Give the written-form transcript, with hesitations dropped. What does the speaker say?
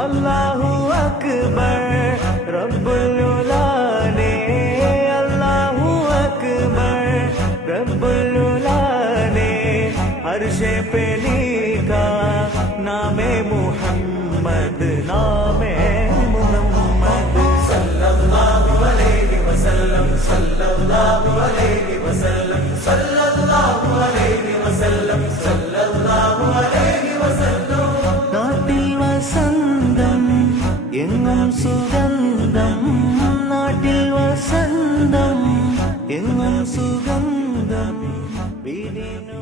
അല്ലാഹു അക്ബർ റബ്ബുൽ ഉലാ ने अल्लाहु अकबर रब्बुल उला ने अर्शे पे लिखा नामे मुहम्मद नामे मुहम्मद सल्लल्लाहु अलैहि वसल्लम सल्लल्लाहु अलैहि वसल्लम सल्लल्लाहु अलैहि वसल्लम सल्लल्लाहु अलैहि वसल्लम नाटिल वसंतम എങ്ങും സുഗന്ധം നാട്ടിൽ വസന്തം എങ്ങും സുഗന്ധം വീടിനു